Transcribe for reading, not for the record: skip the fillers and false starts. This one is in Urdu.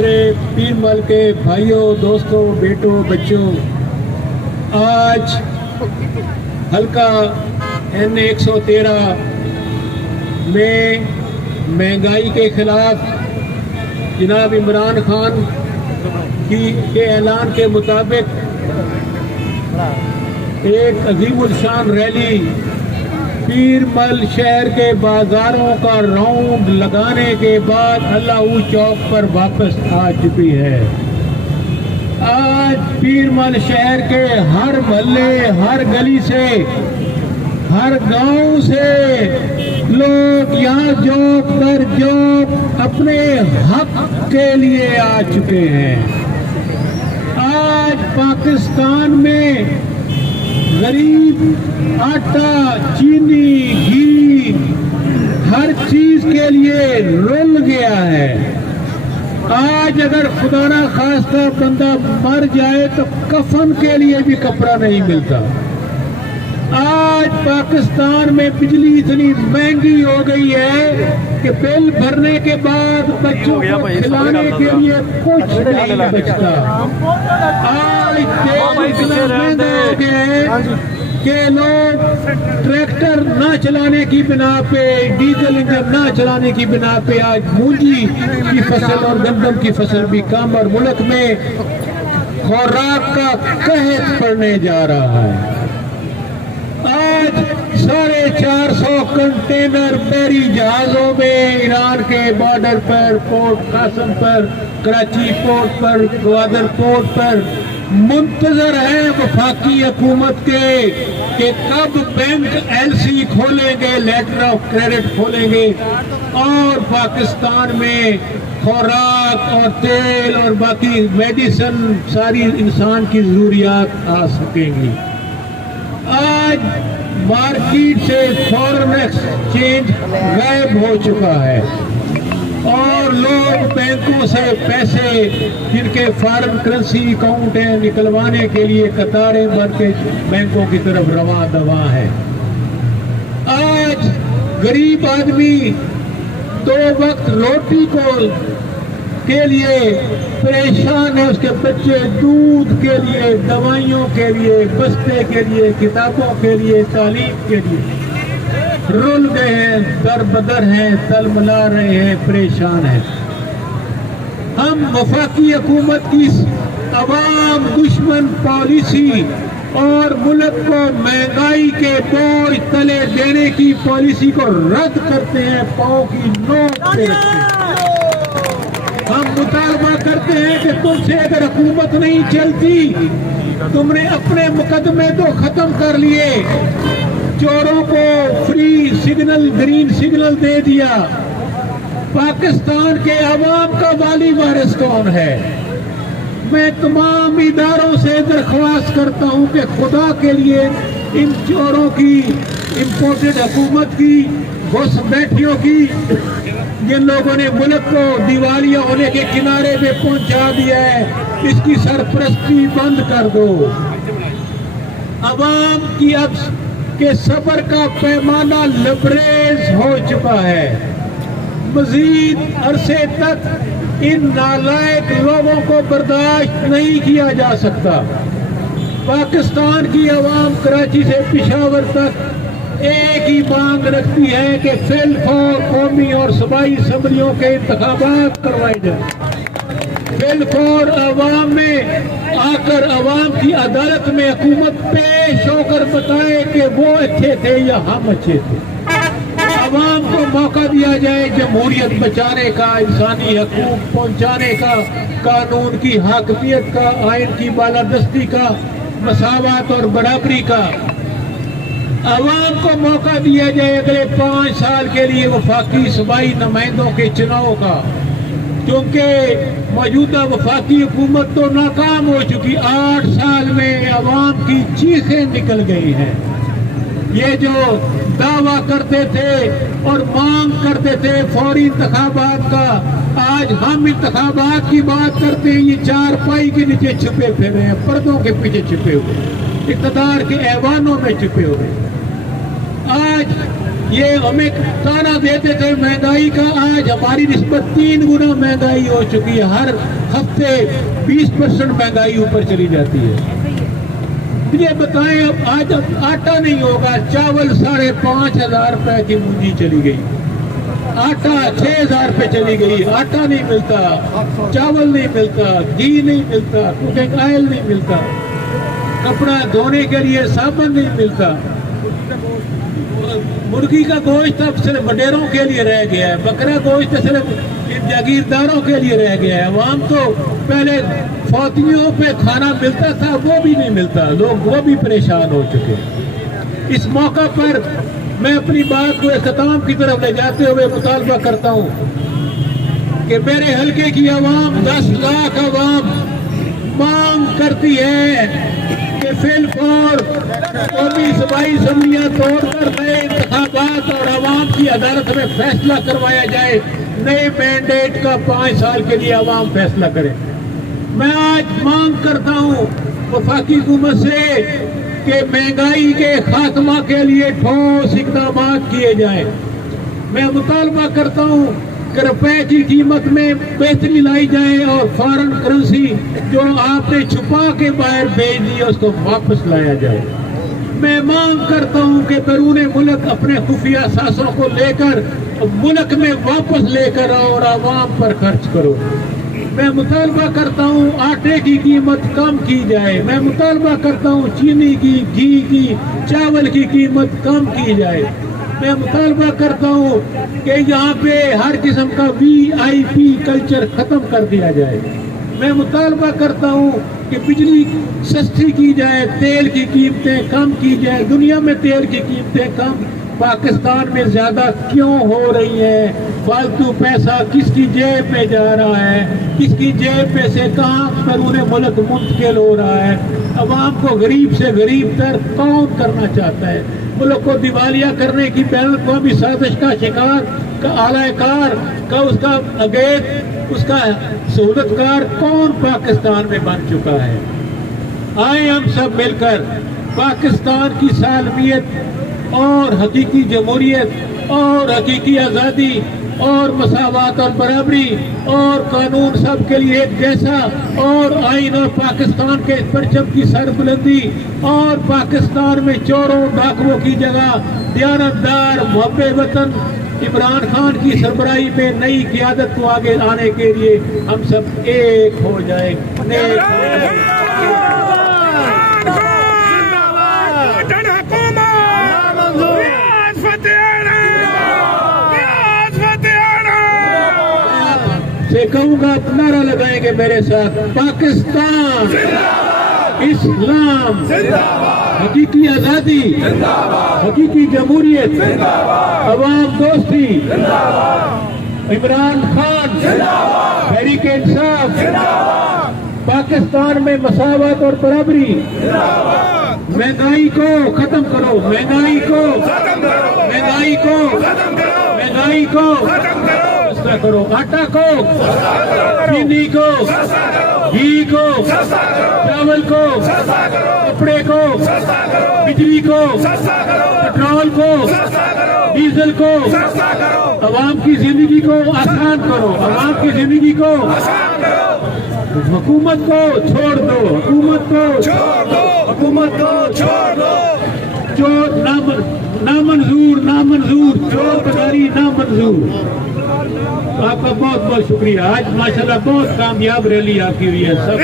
میرے پیر مل کے بھائیوں، دوستوں، بیٹوں، بچوں، آج حلقہ N 113 میں مہنگائی کے خلاف جناب عمران خان کے اعلان کے مطابق ایک عظیم الشان ریلی پیر مل شہر کے بازاروں کا راؤنڈ لگانے کے بعد اللہ چوک پر واپس آ چکی ہے۔ آج پیر مل شہر کے ہر محلے، ہر گلی سے، ہر گاؤں سے لوگ یہاں جوک در جوک اپنے حق کے لیے آ چکے ہیں۔ آج پاکستان میں غریب آٹا، چینی، گھی ہر چیز کے لیے رل گیا ہے۔ آج اگر خدا نہ خواستہ بندہ مر جائے تو کفن کے لیے بھی کپڑا نہیں ملتا۔ آج پاکستان میں بجلی اتنی مہنگی ہو گئی ہے کہ بل بھرنے کے بعد بچوں کو کھلانے کے لیے کچھ نہیں بچتا۔ آج تیل اتنا مہنگا ہو گیا ہے کہ لوگ ٹریکٹر نہ چلانے کی بنا پہ، ڈیزل انجن نہ چلانے کی بنا پہ آج مونجی کی فصل اور گندم کی فصل بھی کم، اور ملک میں خوراک کا قحط پڑنے جا رہا ہے۔ آج 450 کنٹینر بحری جہازوں میں ایران کے بارڈر پر، پورٹ قاسم پر، کراچی پورٹ پر، گوادر پورٹ پر منتظر ہیں وفاقی حکومت کے کہ کب بینک LC کھولیں گے، لیٹر آف کریڈٹ کھولیں گے اور پاکستان میں خوراک اور تیل اور باقی میڈیسن، ساری انسان کی ضروریات آ سکیں گی۔ آج مارکیٹ سے فارن ایکسچینج غائب ہو چکا ہے اور لوگ بینکوں سے پیسے جن کے فارن کرنسی اکاؤنٹ ہیں نکلوانے کے لیے قطاریں بن کے بینکوں کی طرف رواں دواں ہے۔ آج غریب آدمی 2 وقت روٹی کے لیے پریشان ہے، اس کے بچے دودھ کے لیے، دوائیوں کے لیے، بستے کے لیے، کتابوں کے لیے، تعلیم کے لیے رل گئے ہیں، در بدر ہیں، تل ملا رہے ہیں، پریشان ہیں۔ ہم وفاقی حکومت کی عوام دشمن پالیسی اور ملک کو مہنگائی کے بوجھ تلے دینے کی پالیسی کو رد کرتے ہیں، پاؤں کی نوک پہ رکھتے ہیں۔ ہم مطالبہ کرتے ہیں کہ تم سے اگر حکومت نہیں چلتی، تم نے اپنے مقدمے تو ختم کر لیے، چوروں کو فری سگنل، گرین سگنل دے دیا، پاکستان کے عوام کا والی وارث کون ہے؟ میں تمام اداروں سے درخواست کرتا ہوں کہ خدا کے لیے ان چوروں کی، امپورٹڈ حکومت کی، گھس بیٹھیوں کی، جن لوگوں نے ملک کو دیوالیہ ہونے کے کنارے پہ پہنچا دیا ہے، اس کی سرپرستی بند کر دو۔ عوام کی اب کے صبر کا پیمانہ لبریز ہو چکا ہے۔ مزید عرصے تک ان نالائق لوگوں کو برداشت نہیں کیا جا سکتا۔ پاکستان کی عوام کراچی سے پشاور تک ایک ہی مانگ رکھتی ہے کہ فی الفور قومی اور صوبائی اسمبلیوں کے انتخابات کروائے جائیں۔ فی الفور عوام میں آ کر عوام کی عدالت میں حکومت پیش ہو کر بتائے کہ وہ اچھے تھے یا ہم اچھے تھے۔ عوام کو موقع دیا جائے جمہوریت بچانے کا، انسانی حقوق پہنچانے کا، قانون کی حاکمیت کا، آئین کی بالادستی کا، مساوات اور برابری کا۔ عوام کو موقع دیا جائے اگلے 5 سال کے لیے وفاقی صوبائی نمائندوں کے چناؤ کا، کیونکہ موجودہ وفاقی حکومت تو ناکام ہو چکی۔ 8 سال میں عوام کی چیخیں نکل گئی ہیں۔ یہ جو دعویٰ کرتے تھے اور مانگ کرتے تھے فوری انتخابات کا، آج ہم انتخابات کی بات کرتے ہیں، یہ چارپائی کے نیچے چھپے پھرے ہیں، پردوں کے پیچھے چھپے ہوئے، اقتدار کے ایوانوں میں چھپے ہوئے۔ آج یہ ہمیں تانا دیتے تھے مہنگائی کا، آج ہماری نسبت 3 گنا مہنگائی ہو چکی ہے. ہر ہفتے 20% مہنگائی اوپر چلی جاتی ہے. مجھے بتائیں اب آج آٹا نہیں ہوگا، چاول 5,500 روپے کی منجی چلی گئی، آٹا 6,000 روپے چلی گئی، آٹا نہیں ملتا، چاول نہیں ملتا، گھی نہیں ملتا، کوکنگ آئل نہیں ملتا، کپڑا دھونے کے لیے صابن نہیں ملتا. مرغی کا گوشت اب صرف وڈیروں کے لیے رہ گیا ہے، بکرا گوشت صرف جاگیرداروں کے لیے رہ گیا ہے. عوام تو پہلے فوتیوں پہ کھانا ملتا تھا، وہ بھی نہیں ملتا، لوگ وہ بھی پریشان ہو چکے. اس موقع پر میں اپنی بات کو اختتام کی طرف لے جاتے ہوئے مطالبہ کرتا ہوں کہ میرے حلقے کی عوام 10 لاکھ عوام مانگ کرتی ہے کہ فی الفور قومی صوبائی اسمبلیاں توڑ کر نئے انتخابات اور عوام کی عدالت میں فیصلہ کروایا جائے. نئے مینڈیٹ کا 5 سال کے لیے عوام فیصلہ کرے. میں آج مانگ کرتا ہوں وفاقی حکومت سے کہ مہنگائی کے خاتمہ کے لیے ٹھوس اقدامات کیے جائیں. میں مطالبہ کرتا ہوں کہ روپے کی قیمت میں بہتری لائی جائے اور فارن کرنسی جو آپ نے چھپا کے باہر بھیج دی اس کو واپس لایا جائے. میں مانگ کرتا ہوں کہ بیرون ملک اپنے خفیہ اثاثوں کو لے کر ملک میں واپس لے کر آؤ اور عوام پر خرچ کرو. میں مطالبہ کرتا ہوں آٹے کی قیمت کم کی جائے. میں مطالبہ کرتا ہوں چینی کی، گھی کی، چاول کی قیمت کم کی جائے. میں مطالبہ کرتا ہوں کہ یہاں پہ ہر قسم کا VIP کلچر ختم کر دیا جائے. میں مطالبہ کرتا ہوں کہ بجلی سستی کی جائے، تیل کی قیمتیں کم کی جائے. دنیا میں تیل کی قیمتیں کم، پاکستان میں زیادہ کیوں ہو رہی ہے؟ فالتو پیسہ کس کی جیب میں جا رہا ہے؟ کس کی جیب میں سے کہاں بیرون ملک منتقل ہو رہا ہے؟ عوام کو غریب سے غریب تر کون کرنا چاہتا ہے؟ ملک کو دیوالیہ کرنے کی بین الاقوامی سازش کا شکار، کا اعلی کار، کا اس کا اگیت، اس کا سہولت کار کون پاکستان میں بن چکا ہے؟ آئیں ہم سب مل کر پاکستان کی سالمیت اور حقیقی جمہوریت اور حقیقی آزادی اور مساوات اور برابری اور قانون سب کے لیے ایک جیسا اور آئین اور پاکستان کے پرچم کی سر بلندی اور پاکستان میں چوروں ڈاکوؤں کی جگہ دیانتدار محب وطن عمران خان کی سربراہی میں نئی قیادت کو آگے لانے کے لیے ہم سب ایک ہو جائیں. سے کہوں گا نعرہ لگائیں گے میرے ساتھ، پاکستان اسلام حقیقی آزادی حقیقی جمہوریت عوام دوستی عمران خان تحریک انصاف پاکستان میں مساوات اور برابری. مہنگائی کو ختم کرو، مہنگائی کو مہنگائی کو مہنگائی کو کرو. آٹا کو، چینی کو، گھی کو، چاول کو، کپڑے کو، بجلی کو، پٹرول کو، ڈیزل کو، عوام کی زندگی کو آسان کرو، عوام کی زندگی کو. حکومت کو چھوڑ دو، حکومت کو چھوڑ دو، حکومت کو چھوڑ دو. چور نامنظور، نامنظور، چور بداری نامنظور. آپ کا بہت بہت شکریہ. آج ماشاءاللہ بہت کامیاب ریلی آپ کی ہوئی ہے. سب